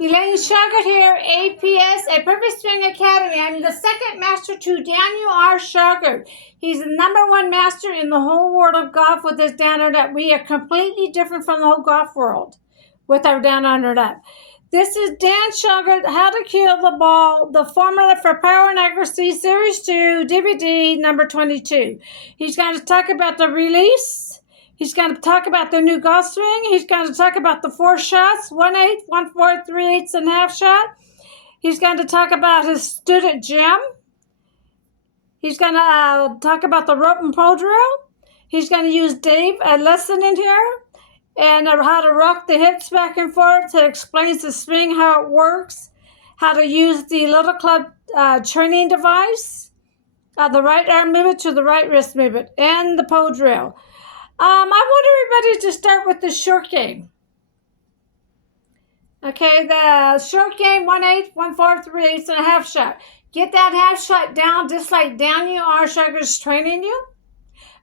Elaine Shauger here, APS, a Perfect Swing Academy. I'm the second master to Daniel R. Shauger. He's the number one master in the whole world of golf with his down under net. We are completely different from the whole golf world with our down under net. This is Dan Shauger, How to Kill the Ball, the Formula for Power and Accuracy, Series 2, DVD number 22. He's going to talk about the release. He's going to talk about the new golf swing. He's going to talk about the 4 shots, 1/8, 1/4, 3/8 and a half shot. He's going to talk about his student gym. He's going to talk about the rope and pole drill. He's going to use Dave, a lesson in here, and how to rock the hips back and forth. It explains the swing, how it works, how to use the little club training device, the right arm movement to the right wrist movement, and the pole drill. I want everybody to start with the short game. Okay, the short game, 1/8, 1/4, 3/8 and a half shot. Get that half shot down just like Daniel R. Shauger's training you.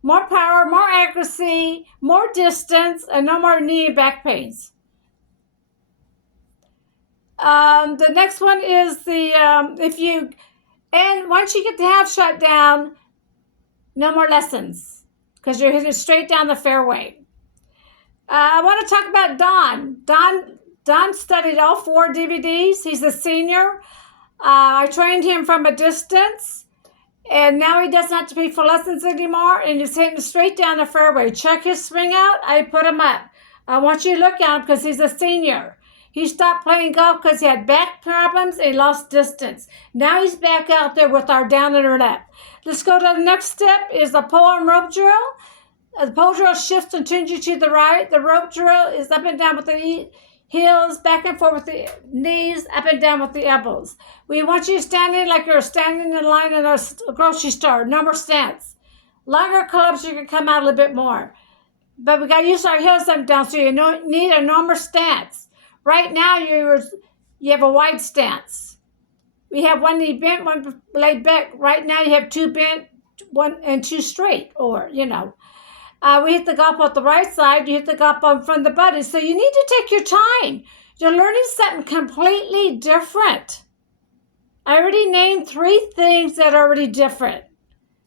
More power, more accuracy, more distance, and no more knee and back pains. The next one is the, and once you get the half shot down, no more lessons because you're hitting straight down the fairway. I want to talk about Don. Don studied all 4 DVDs. He's a senior. I trained him from a distance, and now he doesn't have to pay for lessons anymore, and he's hitting straight down the fairway. Check his swing out. I put him up. I want you to look at him because he's a senior. He stopped playing golf because he had back problems and he lost distance. Now he's back out there with our down under net. Let's go to the next step is the pole and rope drill. The pole drill shifts and turns you to the right. The rope drill is up and down with the heels, back and forth with the knees, up and down with the elbows. We want you standing like you're standing in line in a grocery store. Number stance. Longer clubs, you can come out a little bit more. But we got to use our heels up and down, so you need a normal stance. Right now, you have a wide stance. We have one knee bent, one laid back. Right now, you have 2 bent, 1 and 2 straight, or, we hit the golf off the right side, you hit the golf ball from the button. So you need to take your time. You're learning something completely different. I already named 3 things that are already different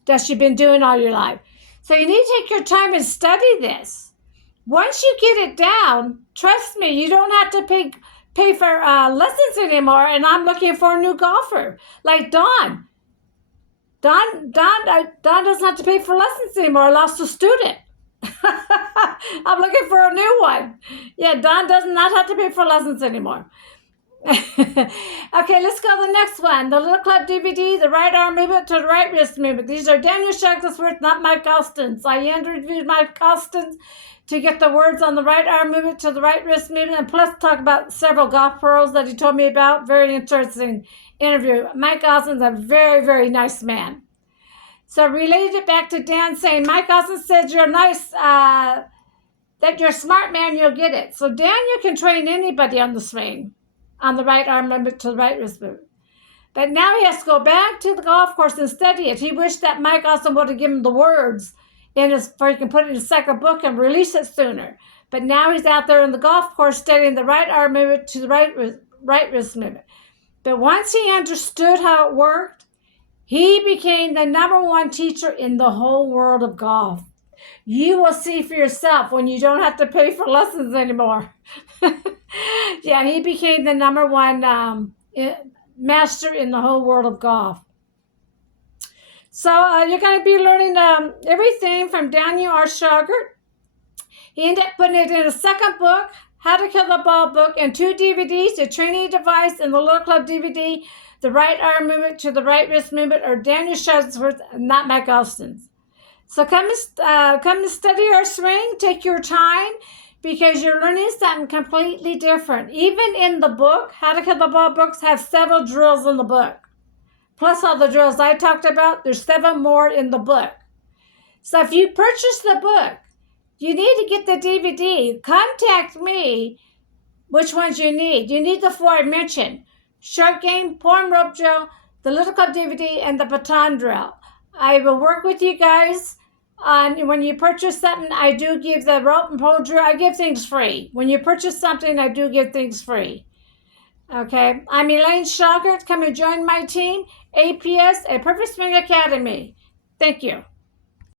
that you've been doing all your life. So you need to take your time and study this. Once you get it down, trust me, you don't have to pay for lessons anymore, and I'm looking for a new golfer. Like Don. Don doesn't have to pay for lessons anymore. I lost a student. I'm looking for a new one. Yeah, Don does not have to pay for lessons anymore. Okay, let's go to the next one. The Little Club DVD, the right arm movement to the right wrist movement. These are Daniel Shauger's words, not Mike Austin's. I interviewed Mike Austin to get the words on the right arm movement to the right wrist movement, and plus talk about several golf pros that he told me about. Very interesting interview. Mike Austin's a very, very nice man. So related it back to Dan saying, Mike Austin said you're nice, that you're a smart man, you'll get it. So Daniel can train anybody on the swing, on the right arm movement to the right wrist movement. But now he has to go back to the golf course and study it. He wished that Mike Austin would have given him the words for he can put it in his second book and release it sooner. But now he's out there in the golf course studying the right arm movement to the right wrist movement. But once he understood how it worked, he became the number one teacher in the whole world of golf. You will see for yourself when you don't have to pay for lessons anymore. Yeah, he became the number one master in the whole world of golf. So you're going to be learning everything from Daniel R. Shauger. He ended up putting it in a second book, How to Kill the Ball book, and 2 DVDs, the training device and the Little Club DVD, the right arm movement to the right wrist movement, or Daniel Shauger's words, not Mike Austin's. So come and study our swing. Take your time because you're learning something completely different. Even in the book, How to Kill the Ball books have several drills in the book. Plus all the drills I talked about, there's 7 more in the book. So if you purchase the book, you need to get the DVD. Contact me which ones you need. You need the 4 I mentioned. Short game, porn rope drill, the Little Club DVD, and the baton drill. I will work with you guys. When you purchase something, I do give the rope and pole drill. I give things free. When you purchase something, I do give things free. Okay, I'm Elaine Shauger. Come and join my team, APS, a Perfect Swing Academy. Thank you.